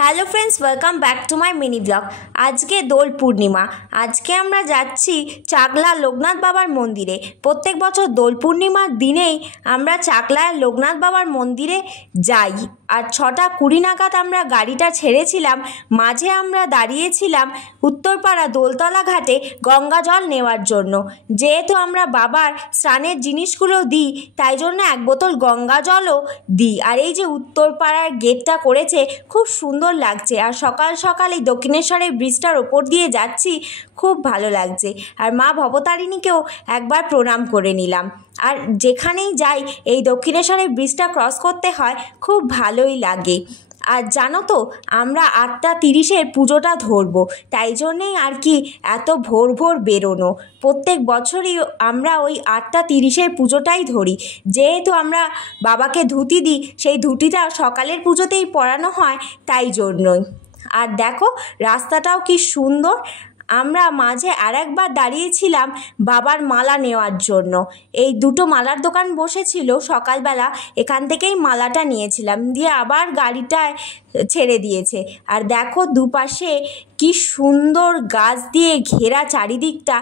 Hello friends, welcome back to my mini blog. আজকে দোল পূর্ণিমা। আজকে আমরা যাচ্ছি চাকলা লোকনাথ বাবার মন্দিরে। প্রত্যেক বছর দোল পূর্ণিমার দিনেই আমরা চাকলার লোকনাথ বাবার মন্দিরে যাই। আর 6:20 নাগাদ আমরা গাড়িটা ছেড়েছিলাম। মাঝে আমরা দাঁড়িয়েছিলাম উত্তরপাড়া দোলতলা ঘাটে গঙ্গা জল নেওয়ার জন্য। যেহেতু আমরা বাবার স্নানের জিনিসগুলো দিই, তাই জন্য 1 বোতল গঙ্গা জলও দিই। আর এই যে উত্তরপাড়ার গেটটা করেছে, খুব সুন্দর লাগছে। আর সকাল সকাল এই দক্ষিণেশ্বরের ব্রিজটার ওপর দিয়ে যাচ্ছি, খুব ভালো লাগছে। আর মা ভবতারিণীকেও একবার প্রণাম করে নিলাম। আর যেখানেই যাই এই দক্ষিণেশ্বরের ব্রিজটা ক্রস করতে হয়, খুব ভালোই লাগে। আর জানো তো, আমরা 8:30-এর পুজোটা ধরবো, তাই জন্যেই আর কি এত ভোর ভোর বেরোনো। প্রত্যেক বছরই আমরা ওই 8:30-এর পুজোটাই ধরি। যেহেতু আমরা বাবাকে ধুতি দিই, সেই ধুতিটা সকালের পুজোতেই পরানো হয়, তাই জন্যই। আর দেখো রাস্তাটাও কি সুন্দর। আমরা মাঝে আরেকবার দাঁড়িয়েছিলাম বাবার মালা নেওয়ার জন্য। এই দুটো মালার দোকান বসেছিল সকালবেলা, এখান থেকেই মালাটা নিয়েছিলাম, দিয়ে আবার গাড়িটায় ছেড়ে দিয়েছে। আর দেখো দুপাশে কি সুন্দর গাছ দিয়ে ঘেরা চারিদিকটা,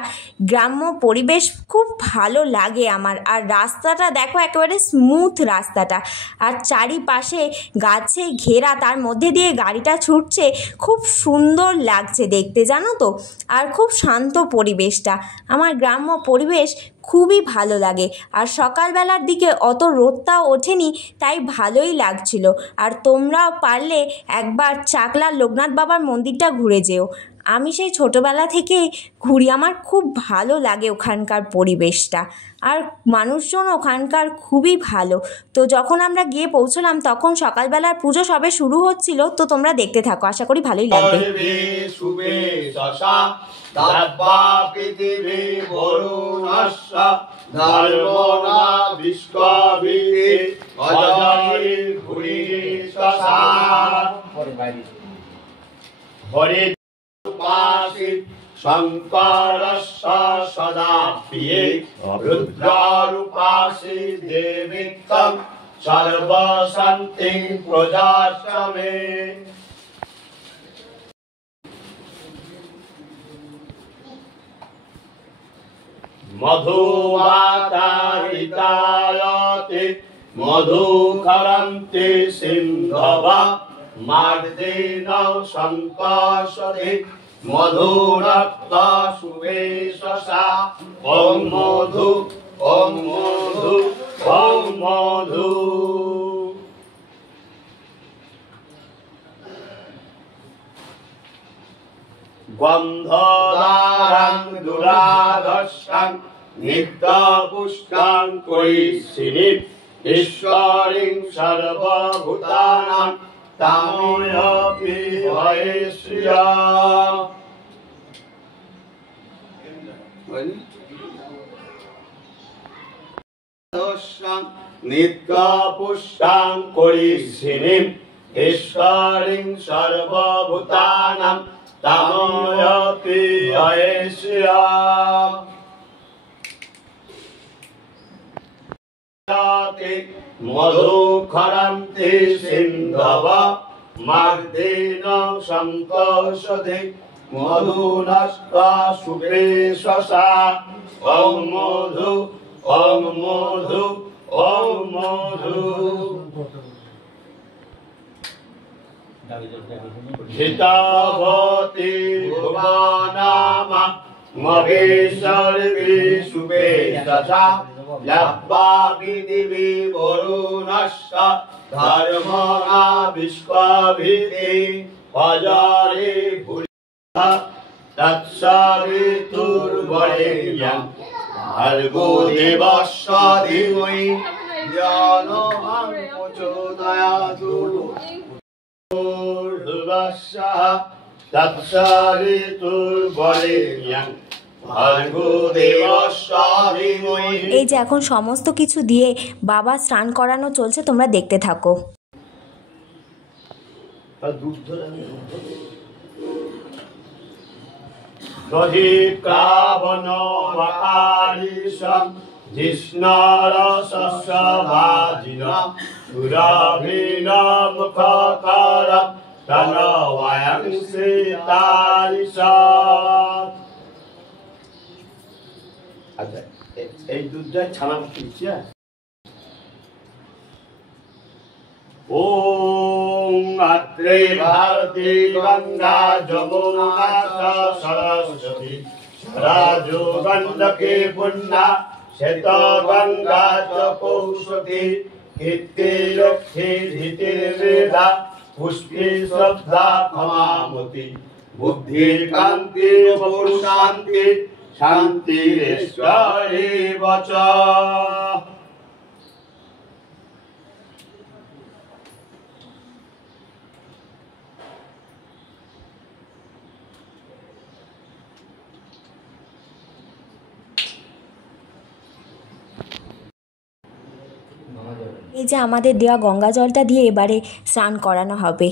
গ্রাম্য পরিবেশ, খুব ভালো লাগে আমার। আর রাস্তাটা দেখো, একেবারে স্মুথ রাস্তাটা, আর চারিপাশে গাছে ঘেরা, তার মধ্যে দিয়ে গাড়িটা ছুটছে, খুব সুন্দর লাগছে দেখতে, জানো তো। আর খুব শান্ত পরিবেশটা, আমার গ্রাম্য পরিবেশ খুবই ভালো লাগে। আর সকালবেলার দিকে অত রোদটাও ওঠেনি, তাই ভালোই লাগছিল। আর তোমরাও পারলে একবার চাকলার লোকনাথ বাবার মন্দিরটা ঘুরে যেও। আমি সেই ছোটোবেলা থেকেই ঘুরি, আমার খুব ভালো লাগে ওখানকার পরিবেশটা। আর মানুষজন ওখানকার খুবই ভালো। তো যখন আমরা গিয়ে পৌঁছলাম, তখন সকালবেলার পুজো সবে শুরু হচ্ছিল। তো তোমরা দেখতে থাকো, আশা করি ভালোই লাগবে। শঙ্করস্য সদা প্রিয়ে রুদ্রারূপাসি দেবী তং সর্বশান্তিং প্রজাস্মে। মধুমাতারিতায়তে মধুকরন্তে সিন্ধবা মার্দেন শঙ্কর্ষদে মধুরক্ত সুবেশসা। ওম মধু ওম মধু ওম মধু। গন্ধদারং দুরাধর্ষং নিত্যপুষ্টাং কৈশিনী ঈশ্বরিং সর্বভূতানাং তামোয়পি ভয়েশ্রিয়া। নিত্যপুষ্টাং কৈশিনী ঈশ্বরিং সর্বভূতানাং তামোয়পি ভয়েশ্রিয়া। মধুকরন্তে সিন্ধবা মার্দেন শঙ্কর্ষদে মধুনস্তা সুবেশসা। ওম মধু ওম মধু ওম মধু। হিতাভতি ভুবনামা মহেশ্বরী সুবেশসা। লব্বা বিদিবি বরুণস্য ধর্মণা বিশ্বভিতি অজরে ভূরিভা তৎসবিতুর্বরেণ্যং ভর্গো দেবস্য ধীমহি ধিয়ো প্রচোদয়াৎ। ভূর্ভুবস্সঃ তৎসবিতুর্বরেণ্যং। এই যে এখন সমস্ত কিছু দিয়ে বাবা স্নান করানো চলছে, তোমরা দেখতে থাকো। জিষ্ণরসস্যভাজিনা সুরাভিনা মুখকারং তনবয়ং সীতারিষৎ। আচ্ছা, এই দুধটা ছানা দিচ্ছি। ওম আত্রে ভারতী গঙ্গা যমুনা সরস্বতী রাজো গণ্ডকে পুণ্যা শ্বেত গঙ্গা চ কৌশতী কীর্তি লক্ষ্মী ধীতির্মেধা পুষ্টি শ্রদ্ধা ক্ষমামতি বুদ্ধির কান্তি পৌরুষান্তি শান্তিরেশ্বরেব চ। এই যে আমাদের দেওয়া গঙ্গা জলটা দিয়ে এবারে স্নান করানো হবে।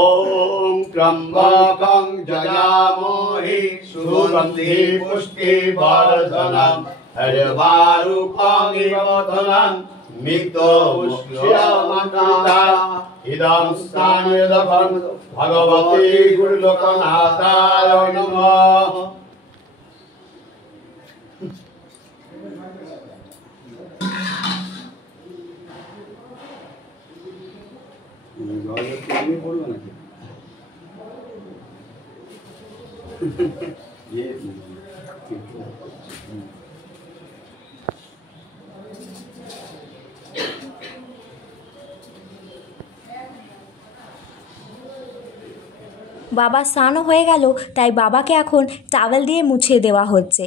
ওম ত্র্যম্বকং যজামহে সুগন্ধি পুষ্টি বর্ধনং হরিবারুকং ইবধনং মিতোষ্যমাতা ইদং স্নানযদং ভগবতে গুরুলোকনাথায় নমঃ। বাবা স্নানও হয়ে গেল, তাই বাবাকে এখন টাওয়েল দিয়ে মুছিয়ে দেওয়া হচ্ছে।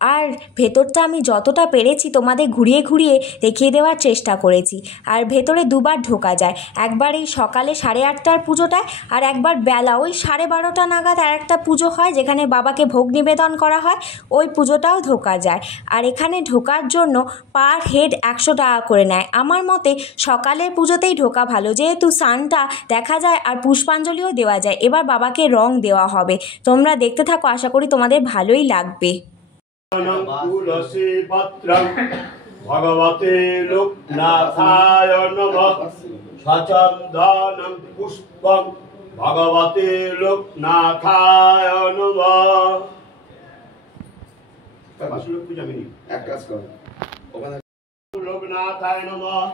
আর ভেতরটা আমি যতটা পেরেছি তোমাদের ঘুরিয়ে ঘুরিয়ে দেখিয়ে দেওয়ার চেষ্টা করেছি। আর ভেতরে দুবার ঢোকা যায়, একবার এই সকালে 8:30টার পুজোটায়, আর একবার বেলা ওই 12:30 নাগাদ আর একটা পুজো হয় যেখানে বাবাকে ভোগ নিবেদন করা হয়, ওই পুজোটাও ঢোকা যায়। আর এখানে ঢোকার জন্য পার হেড 100 টাকা করে নেয়। আমার মতে সকালের পুজোতেই ঢোকা ভালো, যেহেতু সানটা দেখা যায় আর পুষ্পাঞ্জলিও দেওয়া যায়। এবার বাবাকে রং দেওয়া হবে, তোমরা দেখতে থাকো, আশা করি তোমাদের ভালোই লাগবে। তুলসী পত্রং ভগবতে লোকনাথায় নমঃ সচন্দনং পুষ্পং ভগবতে লোকনাথায় নমঃ। এক কাজ করো, ওখানে লোকনাথায় নমঃ।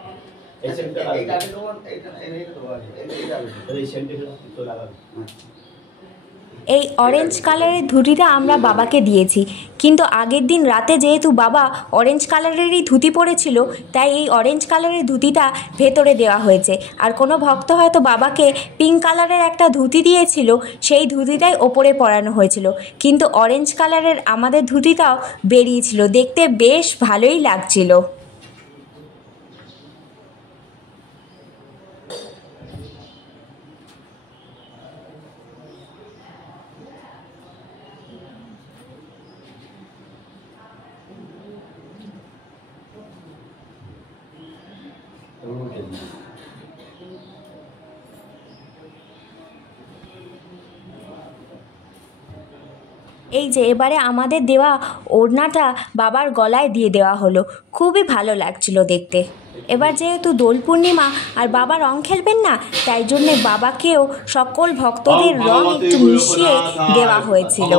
এই অরেঞ্জ কালারের ধুতিটা আমরা বাবাকে দিয়েছি, কিন্তু আগের দিন রাতে যেহেতু বাবা অরেঞ্জ কালারেরই ধুতি পরেছিল, তাই এই অরেঞ্জ কালারের ধুতিটা ভেতরে দেওয়া হয়েছে। আর কোনো ভক্ত হয়তো বাবাকে পিঙ্ক কালারের একটা ধুতি দিয়েছিল, সেই ধুতিটাই ওপরে পরানো হয়েছিল, কিন্তু অরেঞ্জ কালারের আমাদের ধুতিটাও বেরিয়েছিল, দেখতে বেশ ভালোই লাগছিল। এই যে এবারে আমাদের দেওয়া ওড়নাটা বাবার গলায় দিয়ে দেওয়া হলো, খুবই ভালো লাগছিল দেখতে। এবার যেহেতু দোল পূর্ণিমা আর বাবা রং খেলবেন না, তাই জন্যে বাবাকেও সকল ভক্তদের রং একটু মিশিয়ে দেওয়া হয়েছিল।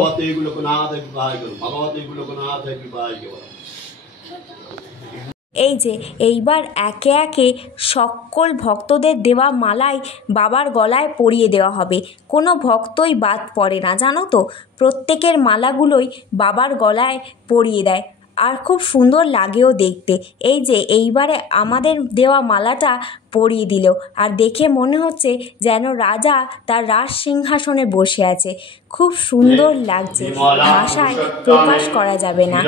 এই যে এইবার একে একে সকল ভক্তদের দেওয়া মালাই বাবার গলায় পরিয়ে দেওয়া হবে, কোনো ভক্তই বাদ পড়ে না, জানো তো, প্রত্যেকের মালাগুলোই বাবার গলায় পরিয়ে দেয়, আর খুব সুন্দর লাগেও দেখতে। এই যে এইবারে আমাদের দেওয়া মালাটা পরিয়ে দিল, আর দেখে মনে হচ্ছে যেন রাজা তার রাজ সিংহাসনে বসে আছে, খুব সুন্দর লাগছে, ভাষায় প্রকাশ করা যাবে না।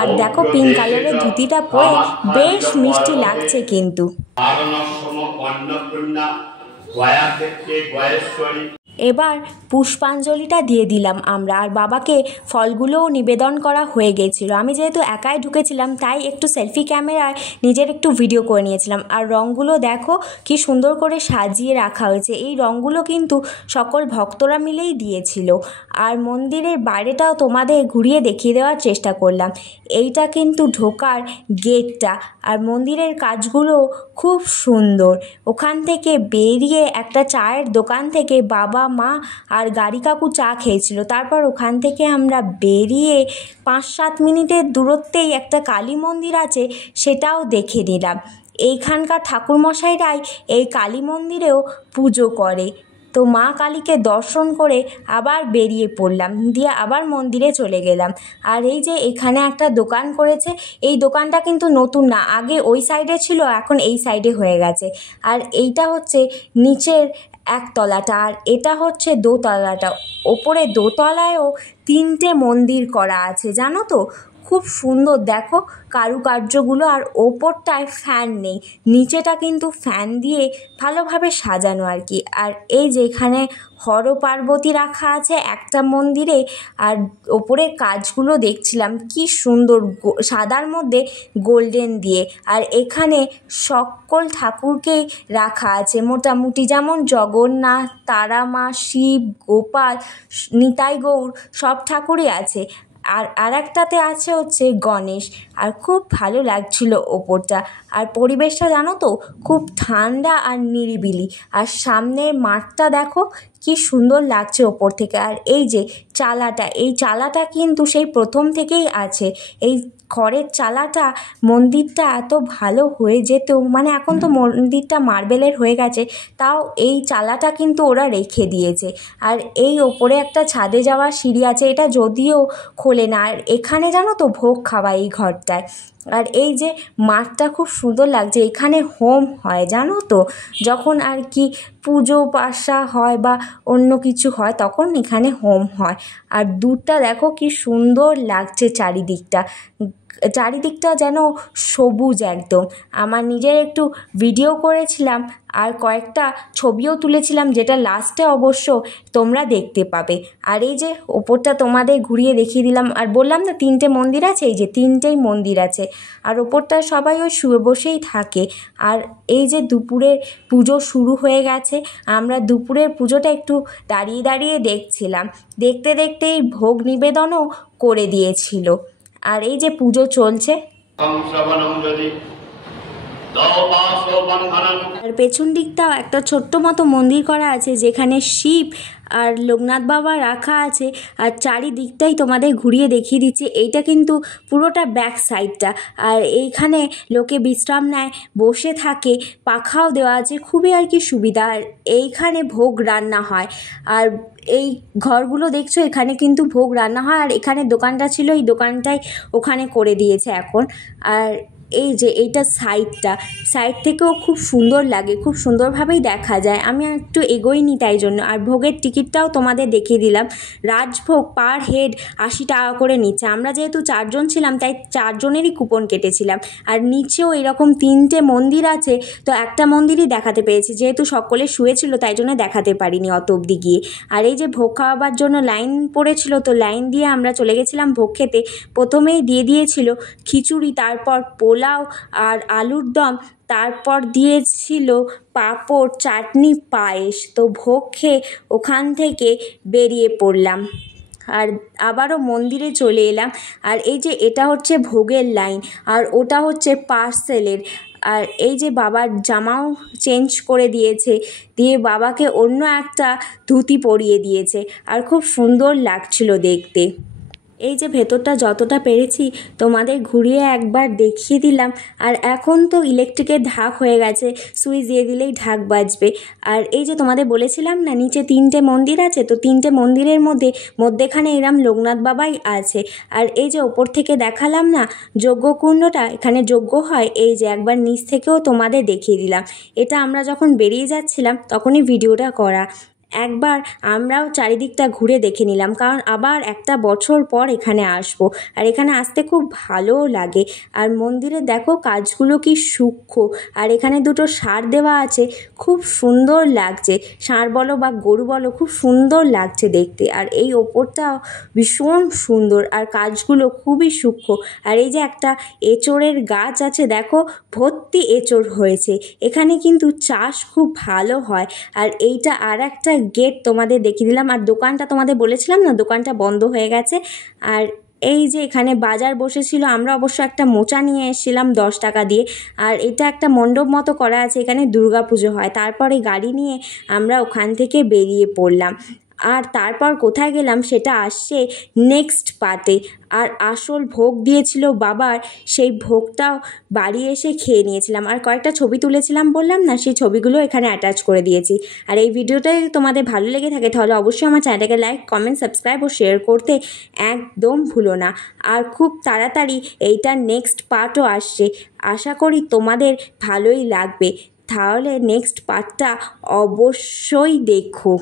আর দেখো পিঙ্ক কালারের ধুতিটা পরে বেশ মিষ্টি লাগছে কিন্তু। এবার পুষ্পাঞ্জলিটা দিয়ে দিলাম আমরা, আর বাবাকে ফলগুলোও নিবেদন করা হয়ে গেছিলো। আমি যেহেতু একাই ঢুকেছিলাম তাই একটু সেলফি ক্যামেরায় নিজের একটু ভিডিও করে নিয়েছিলাম। আর রঙগুলো দেখো কি সুন্দর করে সাজিয়ে রাখা হয়েছে। এই রঙগুলো কিন্তু সকল ভক্তরা মিলেই দিয়েছিল। আর মন্দিরের বাইরেটাও তোমাদের ঘুরিয়ে দেখিয়ে দেওয়ার চেষ্টা করলাম। এইটা কিন্তু ঢোকার গেটটা, আর মন্দিরের কাজগুলো খুব সুন্দর। ওখান থেকে বেরিয়ে একটা চায়ের দোকান থেকে বাবা, মা আর গাড়ি কাকু চা খেয়েছিল। তারপর ওখান থেকে আমরা বেরিয়ে 5-7 মিনিটের দূরত্বেই একটা কালী মন্দির আছে, সেটাও দেখে নিলাম। এইখানকার ঠাকুরমশাইরাই এই কালী মন্দিরেও পুজো করে। তো মা কালীকে দর্শন করে আবার বেরিয়ে পড়লাম, দিয়ে আবার মন্দিরে চলে গেলাম। আর এই যে এখানে একটা দোকান করেছে, এই দোকানটা কিন্তু নতুন না, আগে ওই সাইডে ছিল, এখন এই সাইডে হয়ে গেছে। আর এইটা হচ্ছে নিচের একতলাটা, আর এটা হচ্ছে দোতলাটা। ওপরে দোতলায়ও 3টে মন্দির করা আছে, জানো তো, খুব সুন্দর দেখো কারুকার্যগুলো। আর ওপরটায় ফ্যান নেই, নিচেটা কিন্তু ফ্যান দিয়ে ভালোভাবে সাজানো আর কি। আর এই যে এখানে হর পার্বতী রাখা আছে একটা মন্দিরে, আর ওপরের কাজগুলো দেখছিলাম কি সুন্দর, সাদার মধ্যে গোল্ডেন দিয়ে। আর এখানে সকল ঠাকুরকেই রাখা আছে মোটামুটি, যেমন জগন্নাথ, তারা মা, শিব, গোপাল, নিতাই গৌর সব ঠাকুরই আছে। আর একটাতে আছে হচ্ছে গণেশ। আর খুব ভালো লাগছিল ওপরটা। আর পরিবেশটা জানো তো খুব ঠান্ডা আর নিরিবিলি। আর সামনের মাঠটা দেখো কি সুন্দর লাগছে ওপর থেকে। আর এই যে চালাটা, এই চালাটা কিন্তু সেই প্রথম থেকেই আছে। এই খড়ের চালাটা, মন্দিরটা এত ভালো হয়ে যেত, মানে এখন তো মন্দিরটা মার্বেলের হয়ে গেছে, তাও এই চালাটা কিন্তু ওরা রেখে দিয়েছে। আর এই ওপরে একটা ছাদে যাওয়ার সিঁড়ি আছে, এটা যদিও খোলে না। আর এখানে জানো তো ভোগ খাওয়া এই ঘরটায়। আর এই যে মাঠটা খুব সুন্দর লাগছে, এখানে হোম হয় জানো তো, যখন আর কি পুজো পাশা হয় বা অন্য কিছু হয় তখন এখানে হোম হয়। আর দূরটা দেখো কি সুন্দর লাগছে, চারিদিকটা যেন সবুজ একদম। আমার নিজের একটু ভিডিও করেছিলাম আর কয়েকটা ছবিও তুলেছিলাম, যেটা লাস্টে অবশ্য তোমরা দেখতে পাবে। আর এই যে ওপরটা তোমাদের ঘুরিয়ে দেখিয়ে দিলাম। আর বললাম না 3টে মন্দির আছে, এই যে 3টেই মন্দির আছে। আর ওপরটা সবাই ওই শুয়ে বসেই থাকে। আর এই যে দুপুরের পুজো শুরু হয়ে গেছে, আমরা দুপুরের পুজোটা একটু দাঁড়িয়ে দাঁড়িয়ে দেখছিলাম। দেখতে দেখতেই ভোগ নিবেদনও করে দিয়েছিল। আর এই যে পুজো চলছে। আর পেছন দিকটাও একটা ছোট্ট মতো মন্দির করা আছে, যেখানে শিব আর লোকনাথ বাবা রাখা আছে। আর চারিদিকটাই তোমাদের ঘুরিয়ে দেখিয়ে দিচ্ছি। এইটা কিন্তু পুরোটা ব্যাক সাইডটা। আর এইখানে লোকে বিশ্রাম নেয়, বসে থাকে, পাখাও দেওয়া আছে, খুবই আর কি সুবিধা। আর এইখানে ভোগ রান্না হয়। আর এই ঘরগুলো দেখছো, এখানে কিন্তু ভোগ রান্না হয়। আর এখানে দোকানটা ছিল, এই দোকানটাই ওখানে করে দিয়েছে এখন। আর এই যে এইটা সাইড থেকেও খুব সুন্দর লাগে, খুব সুন্দরভাবেই দেখা যায়। আমি একটু এগোইনি তাই জন্য। আর ভোগের টিকিটটাও তোমাদের দেখিয়ে দিলাম। রাজভোগ পার হেড 80 টাকা করে নিচ্ছে। আমরা যেহেতু 4 জন ছিলাম তাই 4 জনেরই কুপন কেটেছিলাম। আর নিচেও এরকম 3টে মন্দির আছে, তো একটা মন্দিরই দেখাতে পেরেছি, যেহেতু সকলে শুয়েছিল তাই জন্য দেখাতে পারিনি অত অবধি গিয়ে। আর এই যে ভোগ খাওয়াবার জন্য লাইন পড়েছিল, তো লাইন দিয়ে আমরা চলে গেছিলাম ভোগ খেতে। প্রথমেই দিয়ে দিয়েছিল খিচুড়ি, তারপর পোলাও আর আলুর দম, তারপর দিয়েছিল পাঁপড়, চাটনি, পায়েস। তো ভোগ খেয়ে ওখান থেকে বেরিয়ে পড়লাম আর আবারও মন্দিরে চলে এলাম। আর এই যে এটা হচ্ছে ভোগের লাইন, আর ওটা হচ্ছে পার্সেলের। আর এই যে বাবার জামাও চেঞ্জ করে দিয়েছে, দিয়ে বাবাকে অন্য একটা ধুতি পরিয়ে দিয়েছে। আর খুব সুন্দর লাগছিল দেখতে। এই যে ভেতরটা যতটা পেরেছি তোমাদের ঘুরিয়ে একবার দেখিয়ে দিলাম। আর এখন তো ইলেকট্রিকের ঢাক হয়ে গেছে, সুইচ দিয়ে দিলেই ঢাক বাজবে। আর এই যে তোমাদের বলেছিলাম না নিচে 3টে মন্দির আছে, তো 3টে মন্দিরের মধ্যেখানে এরম লোকনাথ বাবাই আছে। আর এই যে ওপর থেকে দেখালাম না যজ্ঞকুণ্ডটা, এখানে যজ্ঞ হয়। এই যে একবার নিচ থেকেও তোমাদের দেখিয়ে দিলাম। এটা আমরা যখন বেরিয়ে যাচ্ছিলাম তখনই ভিডিওটা করা। একবার আমরাও চারিদিকটা ঘুরে দেখে নিলাম, কারণ আবার একটা বছর পর এখানে আসব। আর এখানে আসতে খুব ভালোও লাগে। আর মন্দিরে দেখো কাজগুলো কি সূক্ষ্ম, আর এখানে দুটো ষাঁড় দেওয়া আছে, খুব সুন্দর লাগছে। ষাঁড় বলো বা গরু বলো, খুব সুন্দর লাগছে দেখতে। আর এই ওপরটাও ভীষণ সুন্দর, আর কাজগুলো খুবই সূক্ষ্ম। আর এই যে একটা এঁচোড়ের গাছ আছে, দেখো ভর্তি এঁচোড় হয়েছে। এখানে কিন্তু চাষ খুব ভালো হয়। আর এইটা আর একটা গেট তোমাদের দেখিয়ে দিলাম। আর দোকানটা তোমাদের বলেছিলাম না, দোকানটা বন্ধ হয়ে গেছে। আর এই যে এখানে বাজার বসেছিল, আমরা অবশ্য একটা মোচা নিয়ে এসেছিলাম 10 টাকা দিয়ে। আর এটা একটা মণ্ডপ মতো করা আছে, এখানে দুর্গাপুজো হয়। তারপরে গাড়ি নিয়ে আমরা ওখান থেকে বেরিয়ে পড়লাম। আর তারপর কোথায় গেলাম সেটা আসছে নেক্সট পার্টে। আর আসল ভোগ দিয়েছিল বাবার, সেই ভোগটাও বাড়ি এসে খেয়ে নিয়েছিলাম। আর কয়েকটা ছবি তুলেছিলাম বললাম না, সেই ছবিগুলো এখানে অ্যাটাচ করে দিয়েছি। আর এই ভিডিওটাই তোমাদের ভালো লেগে থাকে তাহলে অবশ্যই আমার চ্যানেলটাকে লাইক, কমেন্ট, সাবস্ক্রাইব ও শেয়ার করতে একদম ভুলো না। আর খুব তাড়াতাড়ি এইটার নেক্সট পার্টও আসছে, আশা করি তোমাদের ভালোই লাগবে। তাহলে নেক্সট পার্টটা অবশ্যই দেখো।